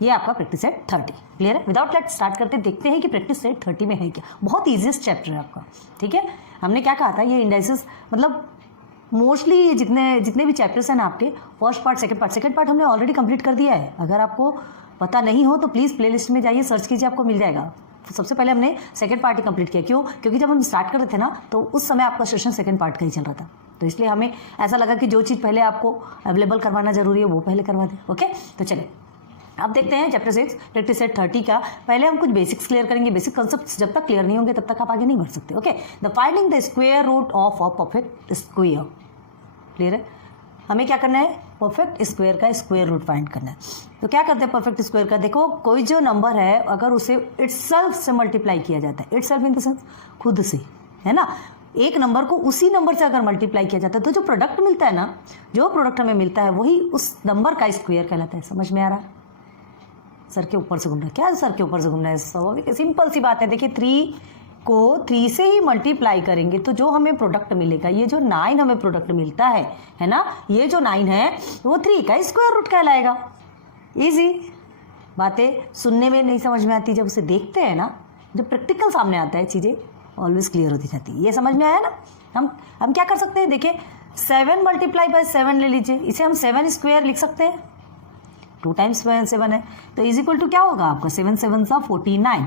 ये आपका practice set 30। Clear है? विदाउट लेट स्टार्ट करते देखते हैं कि प्रैक्टिस सेट 30 में है क्या। बहुत ईजीएस्ट चैप्टर है आपका। ठीक है, हमने क्या कहा था, ये इंडाइसिस मतलब मोस्टली ये जितने भी चैप्टर्स हैं ना आपके, फर्स्ट पार्ट सेकंड पार्ट हमने ऑलरेडी कंप्लीट कर दिया है। अगर आपको पता नहीं हो तो प्लीज़ प्लेलिस्ट में जाइए, सर्च कीजिए, आपको मिल जाएगा। सबसे पहले हमने सेकंड पार्ट ही कंप्लीट किया। क्यों? क्योंकि जब हम स्टार्ट कर रहे थे ना तो उस समय आपका सेशन सेकंड पार्ट का ही चल रहा था, तो इसलिए हमें ऐसा लगा कि जो चीज़ पहले आपको अवेलेबल करवाना जरूरी है वो पहले करवा दें। ओके, तो चलिए अब देखते हैं चैप्टर 6 प्रैक्टिस सेट 30 का। पहले हम कुछ बेसिक्स क्लियर करेंगे। बेसिक कॉन्सेप्ट्स जब तक क्लियर नहीं होंगे तब तक आप आगे नहीं बढ़ सकते। Okay, the finding the square root of a perfect square. Clear है? हमें क्या करना है, परफेक्ट स्क्वायर का स्क्वायर रूट फाइंड करना है। तो क्या करते हैं परफेक्ट स्क्वायर का, देखो कोई जो नंबर है अगर उसे इटसेल्फ से मल्टीप्लाई किया जाता है, इटसेल्फ इन द सेंस खुद से, है ना, एक नंबर को उसी नंबर से अगर मल्टीप्लाई किया जाता है तो जो प्रोडक्ट मिलता है ना, जो प्रोडक्ट हमें मिलता है वही उस नंबर का स्क्वायर कहलाता है। समझ में आ रहा है? सर के ऊपर से घूमना है क्या? सर के ऊपर से घूमना है, स्वाभाविक सिंपल सी बात है। देखिए 3 को 3 से ही मल्टीप्लाई करेंगे तो जो हमें प्रोडक्ट मिलेगा, ये जो 9 हमें प्रोडक्ट मिलता है ना, ये जो 9 है वो 3 का स्क्वायर रूट कहलाएगा। इजी बातें सुनने में नहीं समझ में आती, जब उसे देखते हैं ना, जब प्रैक्टिकल सामने आता है चीज़ें ऑलवेज क्लियर होती जाती है। ये समझ में आया ना? हम क्या कर सकते हैं, देखिए 7 मल्टीप्लाई बाय 7 ले लीजिए, इसे हम 7 स्क्वायर लिख सकते हैं। 2 टाइम्स 7 है तो इज इक्वल टू क्या होगा आपका, 7 7 सा 49।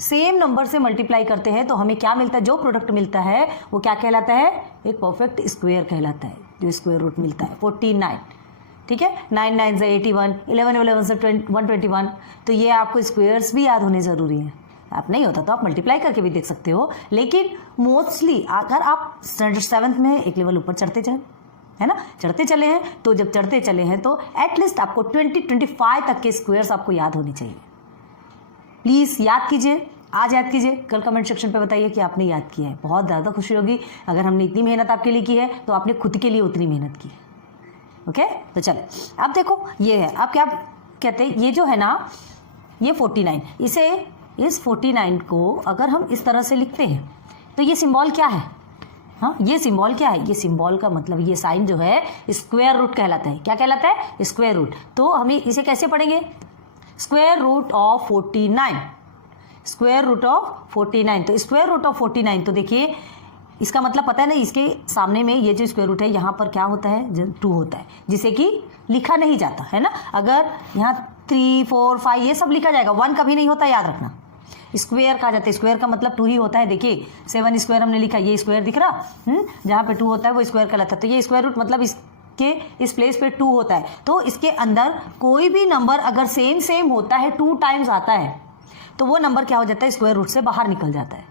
सेम नंबर से मल्टीप्लाई करते हैं तो हमें क्या मिलता है, जो प्रोडक्ट मिलता है वो क्या कहलाता है, एक परफेक्ट स्क्वायर कहलाता है, जो स्क्वायर रूट मिलता है 49। ठीक है, 9 9 से 81, 11 11 से 121। तो ये आपको स्क्वायर्स भी याद होने ज़रूरी है। आप नहीं होता तो आप मल्टीप्लाई करके भी देख सकते हो, लेकिन मोस्टली अगर आप स्टैंडर्ड 7th में एक लेवल ऊपर चढ़ते जाए, है ना, चढ़ते चले हैं, तो जब चढ़ते चले हैं तो एटलीस्ट आपको 20-25 तक के स्क्वायर्स आपको याद होने चाहिए। प्लीज़ याद कीजिए, आज याद कीजिए, कल कमेंट सेक्शन पे बताइए कि आपने याद किया है। बहुत ज़्यादा खुशी होगी अगर हमने इतनी मेहनत आपके लिए की है तो आपने खुद के लिए उतनी मेहनत की है। ओके, तो चलो अब देखो ये है, अब क्या कहते हैं, ये जो है ना, ये 49, इस 49 को अगर हम इस तरह से लिखते हैं तो ये सिंबल क्या है, हाँ ये सिंबल क्या है, ये सिंबल का मतलब ये साइन जो है स्क्वायर रूट कहलाता है। क्या कहलाता है, स्क्वायर रूट। तो हम इसे कैसे पढ़ेंगे, square root of 49, square root of 49। तो स्क्वायर रूट ऑफ 49, तो देखिए इसका मतलब पता है ना, इसके सामने में ये जो स्क्वायर रूट है यहाँ पर क्या होता है, 2 होता है, जिसे कि लिखा नहीं जाता है ना। अगर यहाँ 3 4 5 ये सब लिखा जाएगा, 1 कभी नहीं होता, याद रखना। स्क्वायर कहा जाता है, स्क्वायर का मतलब 2 ही होता है। देखिए 7 स्क्वायर हमने लिखा, ये स्क्वायर दिख रहा, जहाँ पे 2 होता है वो स्क्वायर कहलाता है। तो ये स्क्वायर रूट मतलब इसके इस प्लेस पे 2 होता है। तो इसके अंदर कोई भी नंबर अगर सेम होता है, 2 टाइम्स आता है, तो वो नंबर क्या हो जाता है, स्क्वायर रूट से बाहर निकल जाता है,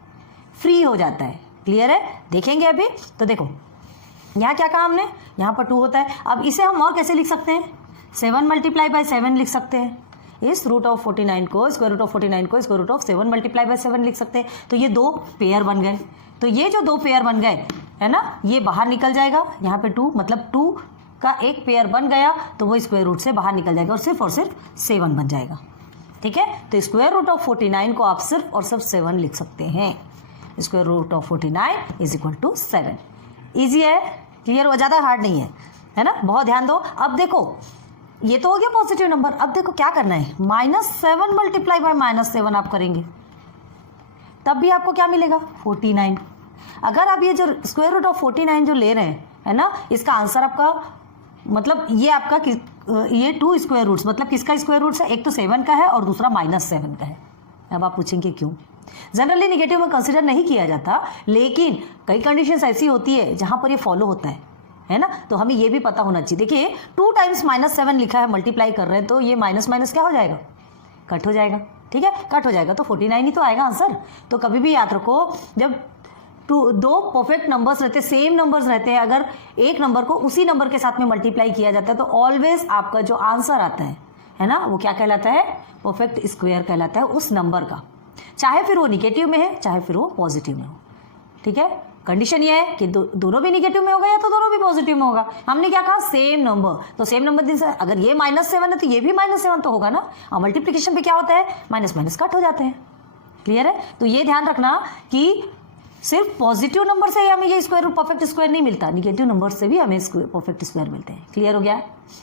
फ्री हो जाता है। क्लियर है? देखेंगे अभी। तो देखो यहाँ क्या कहा हमने, यहाँ पर 2 होता है। अब इसे हम और कैसे लिख सकते हैं, 7 मल्टीप्लाई बाय 7 लिख सकते हैं। इस रूट ऑफ 49 को, स्क्वायर रूट ऑफ 49 को square root of 7 multiply by 7 लिख सकते हैं। तो ये 2 पेयर बन गए। तो ये जो 2 पेयर बन गए है ना, ये बाहर निकल जाएगा। यहाँ पे 2 मतलब 2 का एक पेयर बन गया तो वो स्क्वायर रूट से बाहर निकल जाएगा और सिर्फ 7 बन जाएगा। ठीक है, तो स्क्वायर रूट ऑफ 49 को आप सिर्फ और सिर्फ 7 लिख सकते हैं। Square root of 49 is equal to 7। Easy है, क्लियर हो, ज़्यादा हार्ड नहीं है ना। बहुत ध्यान दो। अब देखो ये तो हो गया पॉजिटिव नंबर। अब देखो क्या करना है, -7 मल्टीप्लाई बाय -7 आप करेंगे तब भी आपको क्या मिलेगा, 49। अगर आप ये जो स्क्वायर रूट ऑफ 49 जो ले रहे हैं है ना, इसका आंसर आपका मतलब ये आपका ये 2 स्क्वायर रूट्स मतलब किसका स्क्वायर रूट्स है, एक तो 7 का है और दूसरा -7 का है। अब आप पूछेंगे क्यों, जनरली निगेटिव में कंसिडर नहीं किया जाता, लेकिन कई कंडीशंस ऐसी होती है जहां पर ये फॉलो होता है ना। तो हमें ये भी पता होना चाहिए। देखिए 2 टाइम्स -7 लिखा है, मल्टीप्लाई कर रहे हैं, तो ये माइनस माइनस क्या हो जाएगा, कट हो जाएगा। ठीक है, कट हो जाएगा तो 49 ही तो आएगा आंसर। तो कभी भी याद रखो, जब 2 परफेक्ट नंबर्स रहते हैं, सेम नंबर्स रहते हैं, अगर एक नंबर को उसी नंबर के साथ में मल्टीप्लाई किया जाता है तो ऑलवेज आपका जो आंसर आता है ना, वो क्या कहलाता है, परफेक्ट स्क्वायर कहलाता है उस नंबर का, चाहे फिर वो निगेटिव में है चाहे फिर वो पॉजिटिव में हो। ठीक है, कंडीशन ये है कि दोनों भी निगेटिव में होगा या तो दोनों भी पॉजिटिव में होगा। हमने क्या कहा, सेम नंबर, तो सेम नंबर दिन से अगर ये -7 है तो ये भी -7 तो होगा ना। और मल्टीप्लिकेशन पे क्या होता है, माइनस माइनस कट हो जाते हैं। क्लियर है? तो ये ध्यान रखना कि सिर्फ पॉजिटिव नंबर से हमें ये स्क्वायर रूट परफेक्ट स्क्वायर नहीं मिलता, निगेटिव नंबर से भी हमें परफेक्ट स्क्वायर मिलते हैं। क्लियर हो गया?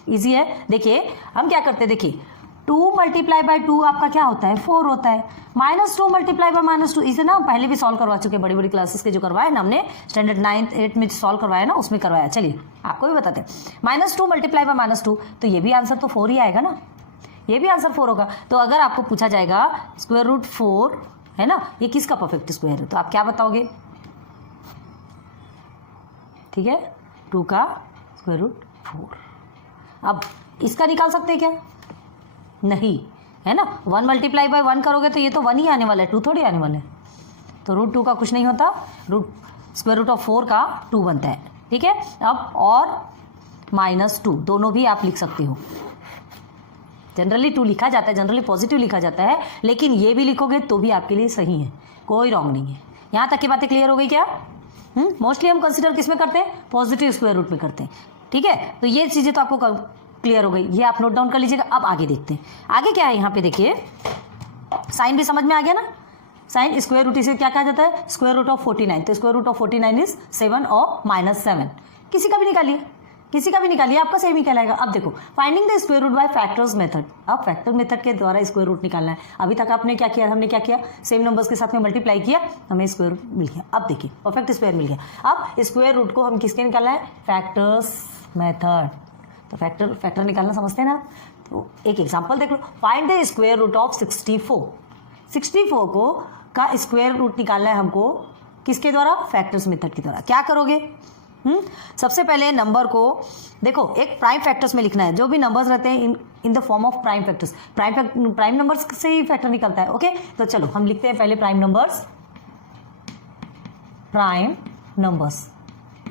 इजी है। देखिए हम क्या करते हैं, देखिए 2 मल्टीप्लाई बाय 2 आपका क्या होता है 4 होता है, -2 मल्टीप्लाई बाय -2 इसे ना हम पहले भी सॉल्व करवा चुके हैं, बड़ी बड़ी क्लासेस के जो करवाए ना हमने स्टैंडर्ड 9th 8th में सॉल्व करवाया ना उसमें करवाया। चलिए आपको भी बताते हैं, -2 मल्टीप्लाई बाय -2 तो ये भी आंसर तो 4 ही आएगा ना, ये भी आंसर 4 होगा। तो अगर आपको पूछा जाएगा स्क्वायर रूट 4 है ना, ये किसका परफेक्ट स्क्वायर है, तो आप क्या बताओगे, ठीक है 2 का स्क्वायर रूट 4। अब इसका निकाल सकते हैं क्या, नहीं है ना, 1 मल्टीप्लाई बाय 1 करोगे तो ये तो 1 ही आने वाला है, 2 थोड़ी आने वाला है, तो रूट 2 का कुछ नहीं होता, स्क्वायर रूट ऑफ 4 का 2 बनता है, ठीक है। अब और -2 दोनों भी आप लिख सकते हो, जनरली 2 लिखा जाता है, जनरली पॉजिटिव लिखा जाता है, लेकिन ये भी लिखोगे तो भी आपके लिए सही है, कोई रॉन्ग नहीं है। यहाँ तक की बातें क्लियर हो गई क्या? मोस्टली हम कंसिडर किस में करते हैं, पॉजिटिव स्क्वायर रूट में करते हैं, ठीक है। तो ये चीज़ें तो आपको क्लियर हो गई, ये आप नोट डाउन कर लीजिएगा। अब आगे देखते हैं, आगे क्या है यहाँ पे देखिए, साइन भी समझ में आ गया ना, साइन स्क्वायर रूट इसे क्या कहा जाता है, स्क्वायर रूट ऑफ 49, तो स्क्वायर रूट ऑफ 49 इज 7 और -7, किसी का भी निकालिए, किसी का भी निकालिए, आपका सेम ही कहलाएगा। अब देखो finding the square root by factors method, अब फैक्टर मेथड के द्वारा स्क्वायर रूट निकालना है। अभी तक आपने क्या किया, हमने क्या किया, सेम नंबर्स के साथ में मल्टीप्लाई किया, हमें स्क्वायर रूट मिल गया। अब देखिए परफेक्ट स्क्वायर मिल गया। अब स्क्वायर रूट को हम किसके निकालना है, फैक्टर्स मेथड, तो फैक्टर निकालना समझते हैं ना। तो एक एग्जांपल देख लो, find the square root of 64 को का स्क्वायर रूट निकालना है हमको, किसके द्वारा, फैक्टर्स मेथड के द्वारा। क्या करोगे, सबसे पहले नंबर को देखो एक प्राइम फैक्टर्स में लिखना है, जो भी नंबर्स रहते हैं in the form of prime factors, prime numbers से ही फैक्टर निकलता है। ओके तो चलो हम लिखते हैं पहले प्राइम नंबर्स।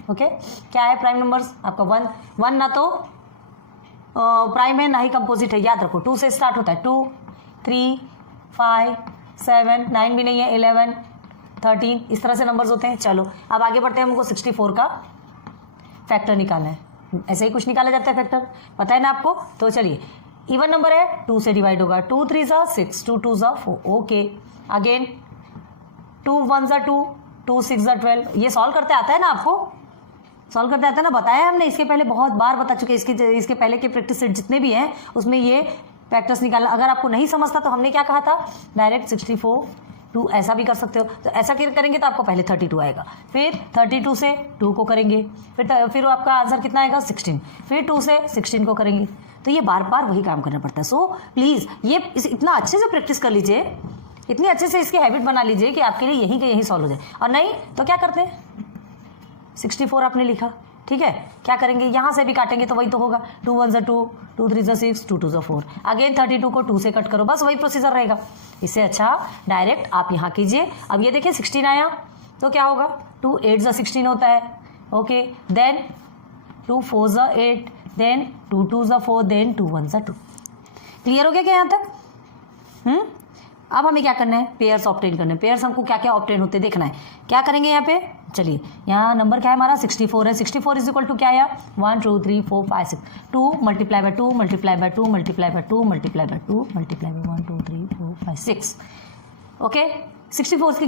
ओके क्या है प्राइम नंबर्स, आपका 1 ना तो प्राइम है ना ही कंपोजिट है, याद रखो 2 से स्टार्ट होता है, 2 3 5 7 9 भी नहीं है, 11 13 इस तरह से नंबर्स होते हैं। चलो अब आगे बढ़ते हैं, हमको 64 का फैक्टर निकालना है, ऐसे ही कुछ निकाला जाता है फैक्टर, पता है ना आपको। तो चलिए इवन नंबर है, 2 से डिवाइड होगा, 2 3 ज़ा 6, 2 2 ज़ा 4, ओके अगेन 2 1 ज़ा 2, 2 6 ज़ा 12, ये सॉल्व करते आता है ना आपको, सॉल्व करते आता है ना, बताया हमने इसके पहले बहुत बार बता चुके, इसके पहले के प्रैक्टिस सेट जितने भी हैं उसमें ये फैक्टर्स निकालना। अगर आपको नहीं समझता तो हमने क्या कहा था, डायरेक्ट 64 2 ऐसा भी कर सकते हो, तो ऐसा करेंगे तो आपको पहले 32 आएगा, फिर 32 से 2 को करेंगे, फिर आपका आंसर कितना आएगा 16, फिर 2 से 16 को करेंगे, तो ये बार बार वही काम करना पड़ता है। सो प्लीज़ ये इतना अच्छे से प्रैक्टिस कर लीजिए, इतनी अच्छे से इसकी हैबिट बना लीजिए कि आपके लिए यहीं के यहीं सॉल्व हो जाए। और नहीं तो क्या करते हैं, 64 आपने लिखा, ठीक है, क्या करेंगे यहाँ से भी काटेंगे तो वही तो होगा, 2 1 ज़ा 2, 2 3 ज़ा 6, 2 2 ज़ा 4, अगेन 32 को 2 से कट करो, बस वही प्रोसीजर रहेगा। इससे अच्छा डायरेक्ट आप यहाँ कीजिए। अब ये देखिए 16 आया तो क्या होगा, 2 8 ज़ा 16 होता है, ओके देन 2 4 ज़ा 8, देन 2 2 ज़ा 4, देन 2 1 ज़ा 2। क्लियर हो गया क्या यहाँ तक? अब हमें क्या करना है, पेयर्स ऑब्टेन करना है। पेयर्स हमको क्या क्या ऑब्टेन होते देखना है, क्या करेंगे यहाँ पे, चलिए यहाँ नंबर क्या है हमारा 64 है, 64 इज इक्वल टू क्या आया 1 2 3 4 5 6, 2 multiply by 2 multiply by 2 multiply by 2 multiply by 2 multiply bye 1 2 3 4 5 6, okay 64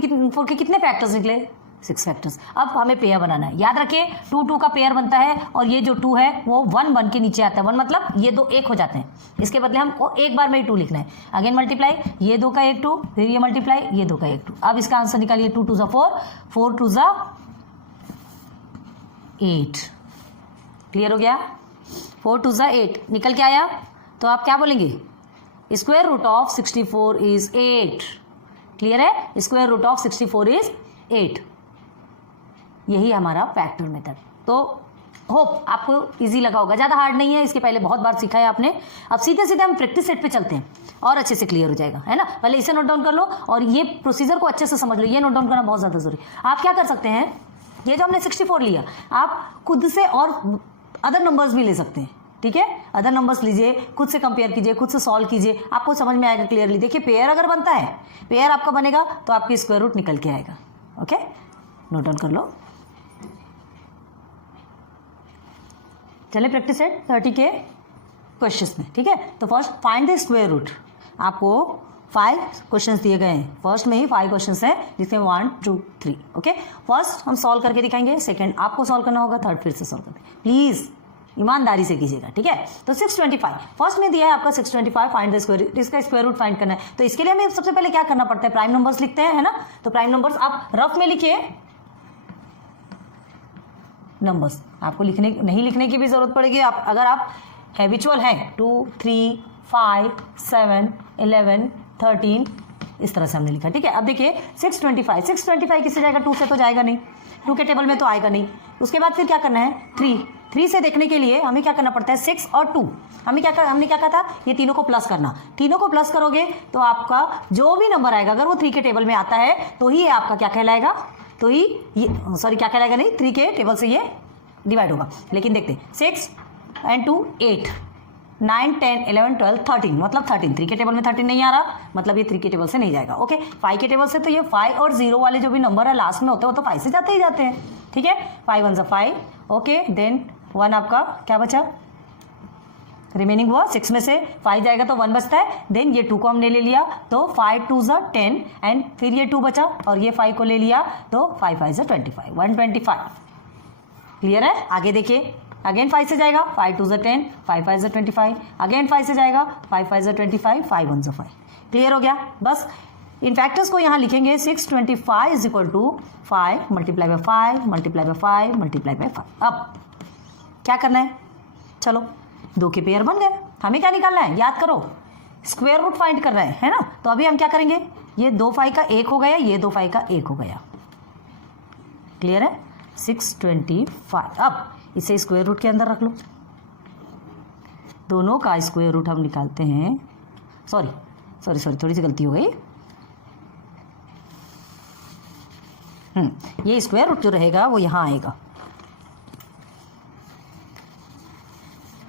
के कितने फैक्टर्स निकले, 6 फैक्टर्स। अब हमें पेयर बनाना है, याद रखिए 2 2 का पेयर बनता है, और ये जो 2 है वो 1 बन के नीचे आता है, 1 मतलब ये 2 1 हो जाते हैं, इसके बदले हमको एक बार में ही 2 लिखना है, अगेन मल्टीप्लाई ये 2 का एक 2, फिर ये मल्टीप्लाई ये 2 का एक 2। अब इसका आंसर निकालिए, 2 2 ज़ा 4, 4 2 ज़ा 8, क्लियर हो गया, 4 2 ज़ा 8 निकल के आया, तो आप क्या बोलेंगे, square root of 64 is 8, clear है, स्क्वायर रूट ऑफ 64 इज 8, यही हमारा फैक्टर मेथड। तो होप आपको इजी लगा होगा, ज़्यादा हार्ड नहीं है, इसके पहले बहुत बार सीखा है आपने। अब सीधे सीधे हम प्रैक्टिस सेट पे चलते हैं और अच्छे से क्लियर हो जाएगा, है ना। पहले इसे नोट डाउन कर लो और ये प्रोसीजर को अच्छे से समझ लो, ये नोट डाउन करना बहुत ज़्यादा जरूरी। आप क्या कर सकते हैं, ये जो हमने 64 लिया, आप खुद से और अदर नंबर्स भी ले सकते हैं, ठीक है, अदर नंबर्स लीजिए, खुद से कंपेयर कीजिए, खुद से सॉल्व कीजिए, आपको समझ में आएगा क्लियरली। देखिए पेयर अगर बनता है, पेयर आपका बनेगा तो आपकी स्क्वायर रूट निकल के आएगा। ओके नोट डाउन कर लो। चलिए प्रैक्टिस है 30 के क्वेश्चंस में, ठीक है। तो first find the square root, आपको 5 क्वेश्चंस दिए गए हैं, फर्स्ट में ही 5 क्वेश्चंस हैं जिसमें 1 2 3, ओके। फर्स्ट हम सॉल्व करके दिखाएंगे, सेकंड आपको सॉल्व करना होगा, थर्ड फिर से सॉल्व करके। प्लीज़ ईमानदारी से कीजिएगा, ठीक है। तो 625 फर्स्ट में दिया है आपका 625, फाइंड द स्क्वायर रूट, इसका स्क्वायर रूट फाइंड करना है। तो इसके लिए हमें सबसे पहले क्या करना पड़ता है, प्राइम नंबर्स लिखते हैं, है ना। तो प्राइम नंबर्स आप रफ में लिखिए, नंबर्स आपको नहीं लिखने की भी जरूरत पड़ेगी। अगर आप हैबिचुअल हैं 2 3 5 7 11 13 इस तरह से हमने लिखा, ठीक है। अब देखिए 625 किससे जाएगा, 2 से तो जाएगा नहीं, 2 के टेबल में तो आएगा नहीं। उसके बाद फिर क्या करना है, 3 से देखने के लिए हमें क्या करना पड़ता है, 6 और 2। हमने क्या कहा था, ये तीनों को प्लस करना। तीनों को प्लस करोगे तो आपका जो भी नंबर आएगा अगर वो 3 के टेबल में आता है तो ही ये आपका क्या कहलाएगा, तो ही ये क्या कहलाएगा, नहीं 3 के टेबल से ये डिवाइड होगा। लेकिन देखते 6 and 2 8 9 10 11 12 13 मतलब 13, 3 के टेबल में 13 नहीं आ रहा, मतलब ये 3 के टेबल से नहीं जाएगा। ओके 5 के टेबल से तो ये 5 और 0 वाले जो भी नंबर है लास्ट में होते हैं वो तो 5 से जाते ही जाते हैं, ठीक है। 5 1 5, ओके देन 1 आपका क्या बचा, रिमेनिंग हुआ 6 में से 5 जाएगा तो 1 बचता है। देन ये 2 को हमने ले लिया तो 5 2 ज़ा 10 एंड फिर ये 2 बचा और ये 5 को ले लिया तो 5 5 ज़ा 25, 125। क्लियर है। आगे देखिए, अगेन 5 से जाएगा, 5 2 ज़ा 10, 5 5 ज़ा 25, अगेन 5 से जाएगा, 5 5 ज़ा 25, 5 1 ज़ा 5। क्लियर हो गया। बस इन फैक्टर्स को यहाँ लिखेंगे 625 is equal to 5 multiply by 5 multiply by 5 multiply by 5। अब क्या करना है, चलो 2 के पेयर बन गए। हमें क्या निकालना है, याद करो, स्क्वायर रूट फाइंड कर रहे हैं, है ना। तो अभी हम क्या करेंगे, ये 2 5 का 1 हो गया, ये 2 5 का 1 हो गया। क्लियर है। 625 अब इसे स्क्वायर रूट के अंदर रख लो, दोनों का स्क्वायर रूट हम निकालते हैं। सॉरी थोड़ी सी गलती हो गई। ये स्क्वायर रूट जो रहेगा वो यहाँ आएगा।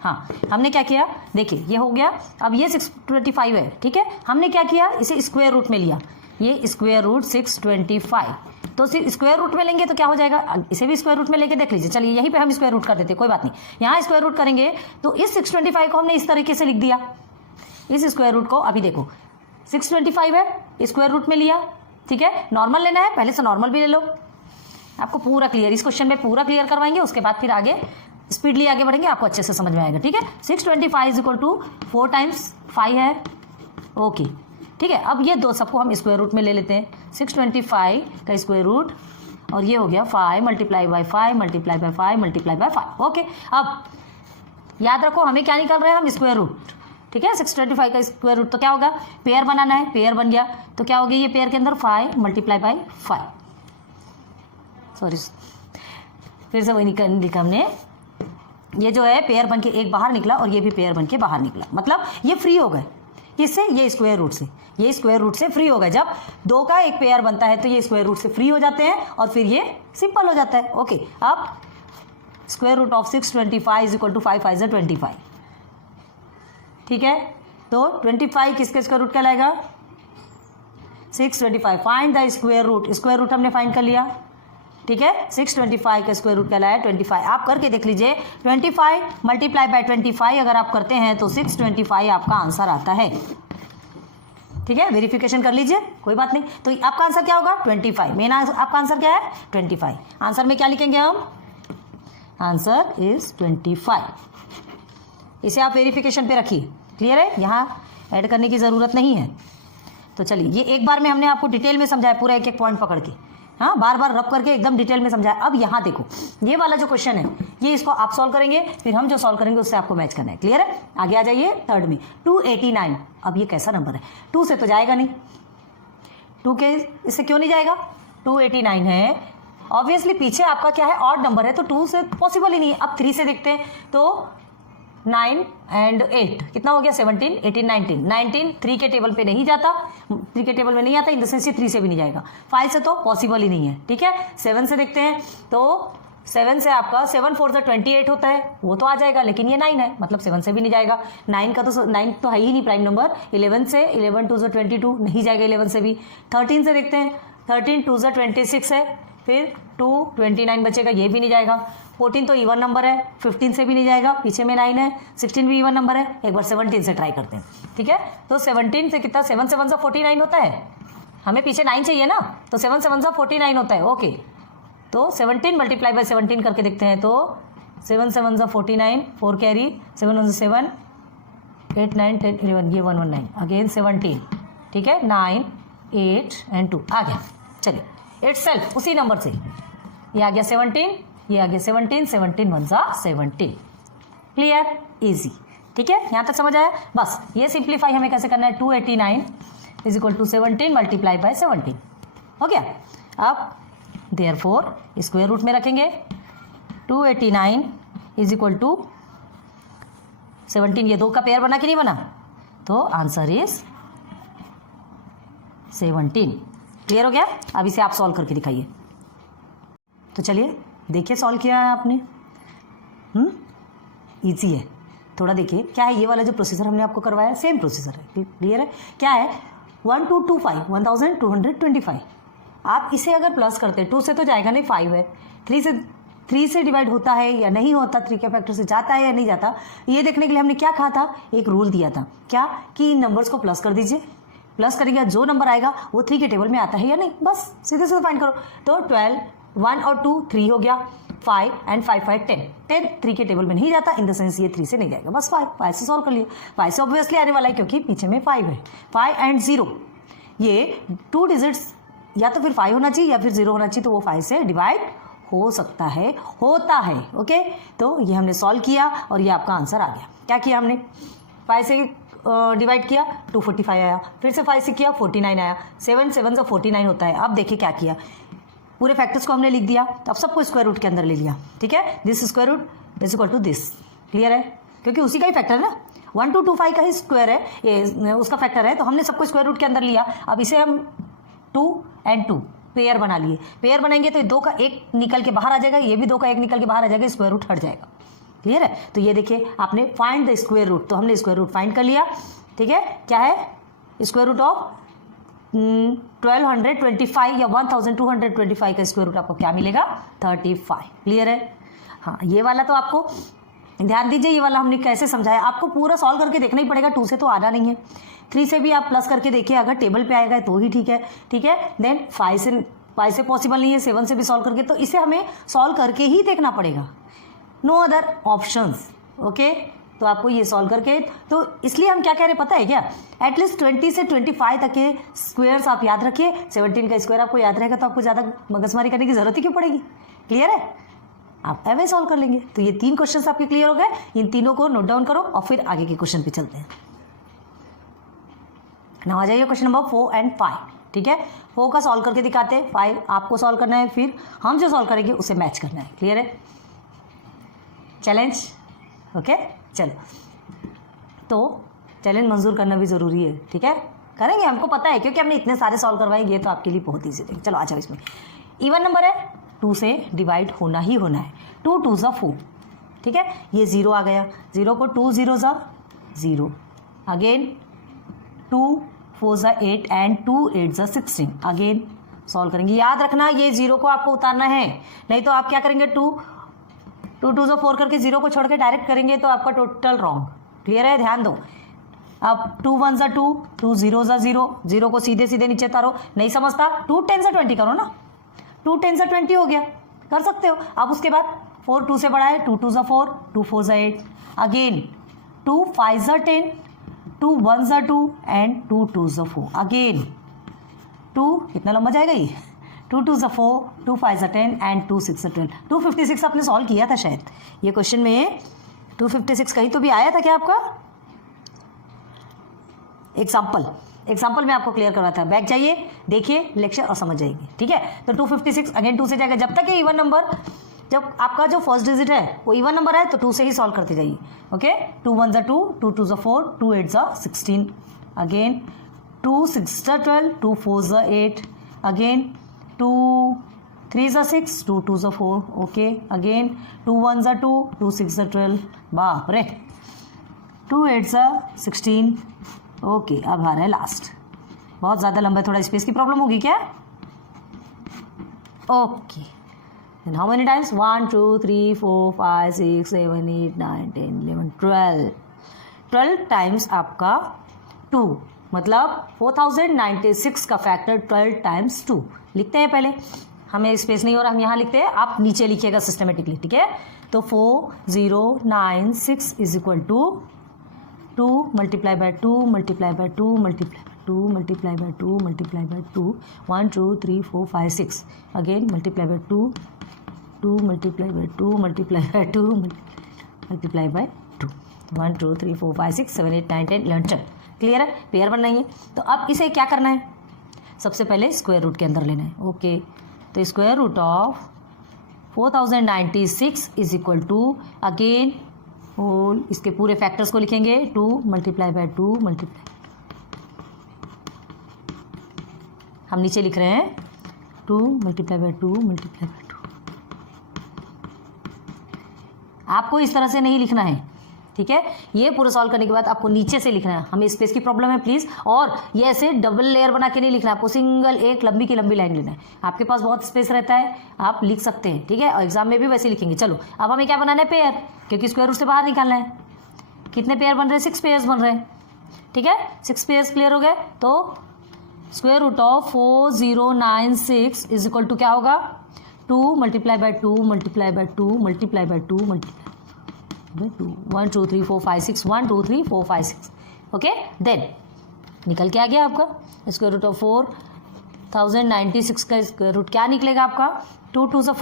हाँ हमने क्या किया, देखिए ये हो गया। अब ये 625 है, ठीक है। हमने क्या किया, इसे स्क्वायर रूट में लिया, ये स्क्वायर रूट 625। तो स्क्वायर रूट में लेंगे तो क्या हो जाएगा, इसे भी स्क्वायर रूट में लेके देख लीजिए। चलिए यहीं पे हम स्क्वायर रूट कर देते हैं, कोई बात नहीं। यहाँ स्क्वायर रूट करेंगे तो इस 625 को हमने इस तरीके से लिख दिया। इस स्क्वायर रूट को अभी देखो 625 है, स्क्वायर रूट में लिया, ठीक है। नॉर्मल लेना है, पहले से नॉर्मल भी ले लो। आपको पूरा क्लियर, इस क्वेश्चन में पूरा क्लियर करवाएंगे, उसके बाद फिर आगे स्पीडली आगे बढ़ेंगे, आपको अच्छे से समझ में आएगा, ठीक है। 625 इज इक्वल टू 4 टाइम्स 5 है, ओके ठीक है। अब ये दो सबको हम स्क्वायर रूट में ले लेते हैं। 625 का स्क्वायर रूट और ये हो गया 5 multiply by 5 multiply by 5 multiply by 5, okay. अब याद रखो हमें क्या निकाल रहे हैं हम, स्क्वायर रूट, ठीक है। 625 का स्क्वायर रूट तो क्या होगा, पेयर बनाना है, पेयर बन गया तो क्या हो गया, ये पेयर के अंदर 5 मल्टीप्लाई बाय 5, सॉरी फिर से वही लिखा हमने। ये जो है पेयर बन के एक बाहर निकला और ये भी पेयर बन के बाहर निकला, मतलब ये फ्री हो गए किससे, ये स्क्वायर रूट से। ये स्क्वायर रूट से फ्री हो गए। जब 2 का एक पेयर बनता है तो ये स्क्वायर रूट से फ्री हो जाते हैं और फिर ये सिंपल हो जाता है, ओके। अब square root of 625 is equal to 5 5 ज़ा 25, ठीक है। तो 25 किसके स्क्वायर रूट कहलाएगा, 625। Find the square root, square root हमने फाइंड कर लिया, ठीक है। 625 का स्क्वायर रूट कहलाया 25। आप करके देख लीजिए, 25 मल्टीप्लाई बाय 25 अगर आप करते हैं तो 625 आपका आंसर आता है, ठीक है। वेरिफिकेशन कर लीजिए, कोई बात नहीं। तो आपका आंसर क्या होगा, 25। मेन आपका आंसर क्या है, 25। आंसर में क्या लिखेंगे हम, आंसर इज 25। इसे आप वेरिफिकेशन पे रखिए, क्लियर है, यहाँ ऐड करने की ज़रूरत नहीं है। तो चलिए ये एक बार में हमने आपको डिटेल में समझाया, पूरा एक एक पॉइंट पकड़ के, हाँ बार बार रब करके एकदम डिटेल में समझाया। अब यहाँ देखो ये वाला जो क्वेश्चन है ये इसको आप सॉल्व करेंगे, फिर हम जो सॉल्व करेंगे उससे आपको मैच करना है, क्लियर है। आगे आ जाइए थर्ड में 289। अब ये कैसा नंबर है, 2 से तो जाएगा नहीं, 2 के इससे क्यों नहीं जाएगा, 289 है, ऑब्वियसली पीछे आपका क्या है, ऑड नंबर है तो 2 से पॉसिबल ही नहीं है। अब 3 से देखते हैं तो 9 and 8 कितना हो गया, 17 18 19 19 3 के टेबल पे नहीं जाता, 3 के टेबल में नहीं आता, इन द सेंस 3 से भी नहीं जाएगा। 5 से तो पॉसिबल ही नहीं है, ठीक है। 7 से देखते हैं तो 7 से आपका 7 4 ज़ा 28 होता है, वो तो आ जाएगा, लेकिन ये 9 है, मतलब 7 से भी नहीं जाएगा। 9 का तो 9 तो है ही नहीं प्राइम नंबर। 11 से 11 2 ज़ा 22 नहीं जाएगा 11 से भी। 13 से देखते हैं, 13 2 ज़ा 26 है, फिर 2 29 बचेगा, ये भी नहीं जाएगा। 14 तो इवन नंबर है, 15 से भी नहीं जाएगा, पीछे में 9 है। 16 भी इवन नंबर है, एक बार 17 से ट्राई करते हैं, ठीक है। तो 17 से कितना, 7 7 ज़ा 49 होता है, हमें पीछे 9 चाहिए ना, तो 7 7 ज़ा 49 होता है, ओके। तो 17 मल्टीप्लाई बाय 17 करके देखते हैं तो 7 7 ज़ा 49, 4 कैरी, 7 1 7, 8 9 10 11, ये 119, अगेन 17, ठीक है, 9 8 एंड 2 आ गया। चलिए इटसेल्फ उसी नंबर से ये आ गया 17, ये आ गया 17, 17 1 ज़ा 17, क्लियर, इजी, ठीक है, यहाँ तक समझ आया। बस ये सिंप्लीफाई हमें कैसे करना है, 289 is equal to 17 multiply by 17, हो गया। अब देयरफॉर स्क्वायर रूट में रखेंगे, 289 इज इक्वल टू 17, ये 2 का पेयर बना कि नहीं बना, तो आंसर इज 17, क्लियर हो गया। अब इसे आप सॉल्व करके दिखाइए। तो चलिए देखिए सॉल्व किया है आपने, इजी है, थोड़ा देखिए क्या है। ये वाला जो प्रोसीजर हमने आपको करवाया सेम प्रोसीजर है, क्लियर है। क्या है, 1225 1225, आप इसे अगर प्लस करते, 2 से तो जाएगा नहीं, 5 है, 3 से डिवाइड होता है या नहीं होता, 3 के फैक्टर से जाता है या नहीं जाता, ये देखने के लिए हमने क्या कहा था, एक रूल दिया था, क्या कि इन नंबर्स को प्लस कर दीजिए, प्लस करेंगे जो नंबर आएगा वो 3 के टेबल में आता है या नहीं, बस सीधे सीधे फाइंड करो। तो 12 1 और 2 3 हो गया, 5 एंड 5 5 10 3 के टेबल में नहीं जाता, इन द सेंस ये 3 से नहीं जाएगा, बस 5 से सॉल्व कर लिए। 5 से ऑब्वियसली आने वाला है क्योंकि पीछे में 5 है। 5 एंड 0, ये 2 डिजिट्स या तो फिर 5 होना चाहिए या फिर 0 होना चाहिए, तो वो 5 से डिवाइड हो सकता है, होता है, ओके। तो ये हमने सॉल्व किया और ये आपका आंसर आ गया। क्या किया हमने, 5 से डिवाइड किया 245 आया, फिर से 5 से किया 49 आया, 7 7 से 49 होता है। अब देखिए क्या किया, पूरे फैक्टर्स को हमने लिख दिया, तो अब सबको स्क्वायर रूट के अंदर ले लिया, ठीक है। This square root is equal to this, clear है, क्योंकि उसी का ही फैक्टर है ना, 1225 का ही स्क्वायर है, ये उसका फैक्टर है, तो हमने सबको स्क्वायर रूट के अंदर लिया। अब इसे हम 2 एंड 2 पेयर बना लिए, पेयर बनाएंगे तो 2 का 1 निकल के बाहर आ जाएगा, ये भी 2 का 1 निकल के बाहर आ जाएगा, स्क्वायर रूट हट जाएगा, क्लियर है। तो ये देखिए आपने फाइंड द स्क्वायर रूट, तो हमने स्क्वायर रूट फाइंड कर लिया, ठीक है। क्या है, स्क्वायर रूट ऑफ 1225 या 1225 का स्क्वायर रूट आपको क्या मिलेगा, 35, क्लियर है। हाँ, ये वाला तो आपको ध्यान दीजिए, ये वाला हमने कैसे समझाया, आपको पूरा सॉल्व करके देखना ही पड़ेगा, 2 से तो आना नहीं है, 3 से भी आप प्लस करके देखिए, अगर टेबल पे आएगा तो ही ठीक है, ठीक है। देन 5 से पॉसिबल नहीं है, 7 से भी सॉल्व करके, तो इसे हमें सॉल्व करके ही देखना पड़ेगा, नो अदर ऑप्शंस, ओके। तो आपको ये सॉल्व करके, तो इसलिए हम क्या कह रहे हैं पता है क्या, एटलीस्ट 20 से 25 तक के स्क्वायर्स आप याद रखिए, 17 का स्क्वायर आपको याद रहेगा तो आपको ज़्यादा मगजमारी करने की जरूरत ही क्यों पड़ेगी, क्लियर है, आप ऐसे सॉल्व कर लेंगे। तो ये 3 क्वेश्चन आपके क्लियर हो गए, इन तीनों को नोट डाउन करो और फिर आगे के क्वेश्चन पे चलते हैं। ना आ जाइए क्वेश्चन नंबर 4 एंड 5, ठीक है। 4 का सॉल्व करके दिखाते हैं, 5 आपको सॉल्व करना है, फिर हम जो सॉल्व करेंगे उसे मैच करना है, क्लियर है, चैलेंज, ओके। चलो, तो चैलेंज मंजूर करना भी ज़रूरी है, ठीक है, करेंगे, हमको पता है क्योंकि हमने इतने सारे सॉल्व करवाए, ये तो आपके लिए बहुत ईजी थे। चलो आ जाओ, इसमें इवन नंबर है, 2 से डिवाइड होना ही होना है, 2 2 ज़ा 4, ठीक है, ये 0 आ गया, 0 को 2 0 ज़ा 0, अगेन 2 4 ज़ा 8 एंड 2 8 ज़ा 16, अगेन सॉल्व करेंगे। याद रखना ये 0 को आपको उतारना है, नहीं तो आप क्या करेंगे, 2 2 ज़ा 4 करके 0 को छोड़ के डायरेक्ट करेंगे तो आपका टोटल रॉन्ग, क्लियर है, ध्यान दो। अब 2 1 ज़ा 2, 2 0 ज़ा 0, 0 को सीधे सीधे नीचे तारो, नहीं समझता 2 10 ज़ा 20 करो ना, 2 10 ज़ा 20 हो गया, कर सकते हो। अब उसके बाद 4 2 से बड़ा है, 2 2 ज़ा 4, 2 4 ज़ा 8, अगेन 2 5 ज़ा 10, 2 1 ज़ा 2 एंड 2 2 ज़ा 4, अगेन 2, कितना लंबा जाएगा ये, 2 2 ज़ा 4, 2 5 ज़ा 10 एंड 2 6 ज़ा 12। 256 आपने सॉल्व किया था शायद, ये क्वेश्चन में 256 कहीं तो भी आया था क्या आपका, एग्जाम्पल में आपको क्लियर करवा था, बैक जाइए देखिए लेक्चर और समझ जाएगी, ठीक है। तो 256 अगेन 2 से जाएगा, जब तक ये इवन नंबर, जब आपका जो फर्स्ट डिजिट है वो इवन नंबर है तो 2 से ही सॉल्व करते जाइए, ओके। 2 1 ज़ा 2, 2 2 ज़ा 4, 2 8 ज़ा 16, अगेन 2 6 ज़ा 12, 2 4 ज़ा 8, अगेन 2 3 ज़ा 6, 2 2 ज़ा 4, ओके, अगेन 2 1 ज़ा 2, 2 6 ज़ा 12, बाप रे, 2 8 ज़ा 16, ओके। अब आ रहा है लास्ट, बहुत ज़्यादा लंबा, थोड़ा स्पेस की प्रॉब्लम होगी क्या, okay. Then how many times, 1 2 3 4 5 6 7 8 9 10 11 12 times आपका 2, मतलब 4096 का फैक्टर 12 टाइम्स 2 लिखते हैं। पहले हमें स्पेस नहीं हो रहा, हम यहाँ लिखते हैं, आप नीचे लिखिएगा सिस्टमेटिकली, ठीक है। तो 4096 is equal to 2 multiply by 2 multiply by 2 multiply by 2 multiply by 2 multiply by 2 1 2 3 4 5 6 again multiply by 2 2 multiply by 2 multiply by 2 multiply by 2 1 2 3 4 5 6 7 8 9 10 11 चल क्लियर है। पेयर बनना है। तो अब इसे क्या करना है, सबसे पहले स्क्वायर रूट के अंदर लेना है। ओके, तो square root of 4096 is equal to again whole, इसके पूरे फैक्टर्स को लिखेंगे 2 मल्टीप्लाई बाय 2 मल्टीप्लाई, हम नीचे लिख रहे हैं 2 मल्टीप्लाई बाय 2 मल्टीप्लाई बाय 2। आपको इस तरह से नहीं लिखना है, ठीक है। ये पूरा सॉल्व करने के बाद आपको नीचे से लिखना है। हमें स्पेस की प्रॉब्लम है प्लीज, और ये ऐसे डबल लेयर बना के नहीं लिखना है, आपको सिंगल एक लंबी की लंबी लाइन लेना है। आपके पास बहुत स्पेस रहता है, आप लिख सकते हैं, ठीक है, और एग्जाम में भी वैसे लिखेंगे। चलो अब हमें क्या बनाना है, पेयर, क्योंकि स्क्वायर रूट से बाहर निकालना है। कितने पेयर बन रहे हैं, 6 पेयर्स बन रहे हैं, ठीक है। 6 पेयर्स क्लियर हो गए। तो square root of 4096 is equal to क्या होगा, 2 multiply by 2 multiply by 2 multiply by 2 multiply 1 2 3 4 5 6 1 2 3 4 5 6 okay. Then निकल के आ गया आपका स्क्वायर रूट ऑफ 4096 का स्क्वायर रूट क्या निकलेगा आपका, 2 2 4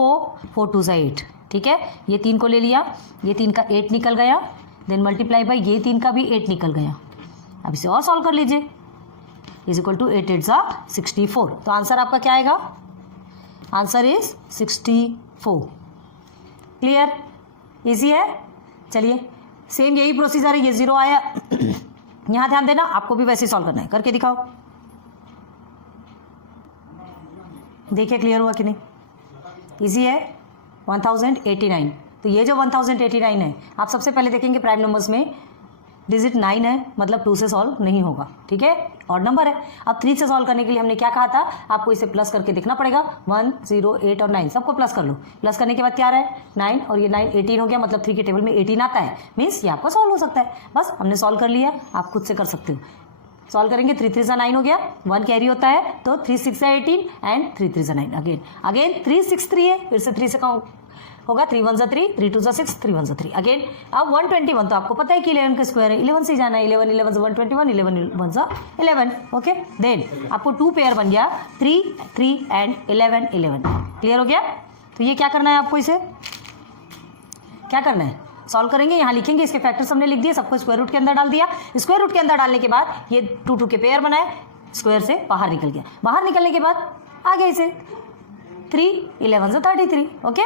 4 2 8, ठीक है। ये 3 को ले लिया, ये 3 का 8 निकल गया, देन मल्टीप्लाई बाय ये 3 का भी 8 निकल गया। अब इसे और सॉल्व कर लीजिए, इज इक्वल टू 8 8 64। तो आंसर आपका क्या आएगा, आंसर इज 64। क्लियर, इजी है। चलिए सेम यही प्रोसीजर है, ये 0 आया यहां ध्यान देना, आपको भी वैसे सॉल्व करना है, करके दिखाओ, देखिए क्लियर हुआ कि नहीं। इजी है। 1089, तो ये जो 1089 है, आप सबसे पहले देखेंगे प्राइम नंबर्स में डिजिट 9 है, मतलब 2 से सॉल्व नहीं होगा, ठीक है, ऑड नंबर है। अब 3 से सॉल्व करने के लिए हमने क्या कहा था, आपको इसे प्लस करके देखना पड़ेगा। 1 0 8 और 9 सबको प्लस कर लो। प्लस करने के बाद क्या आ रहा है, 9 और ये 9 18 हो गया, मतलब 3 के टेबल में 18 आता है, मीन्स ये आपका सॉल्व हो सकता है। बस हमने सॉल्व कर लिया, आप खुद से कर सकते हो। सॉल्व करेंगे, 3 3 9 हो गया, 1 कैरी होता है, तो 3 6 18 एंड 3 3 9 अगेन 3 6 3 है, फिर से 3 से काउंट होगा, 3 1 3 3 2 6 3 1 3 अगेन। अब 121, तो आपको पता है कि 11 का स्क्वायर है, 11 से जाना है, 11 11 121, 11 1 11, ओके। देन आपको 2 पेयर बन गया, 3 3 एंड 11 11, क्लियर हो गया। तो ये क्या करना है आपको, इसे क्या करना है, सॉल्व करेंगे, यहाँ लिखेंगे, इसके फैक्टर्स हमने लिख दिए, सबको स्क्वायर रूट के अंदर डाल दिया। स्क्वायर रूट के अंदर डालने के बाद ये 2 2 के पेयर बनाए, स्क्वायर से बाहर निकल गया। बाहर निकलने के बाद आ गया इसे 3 11 33, ओके।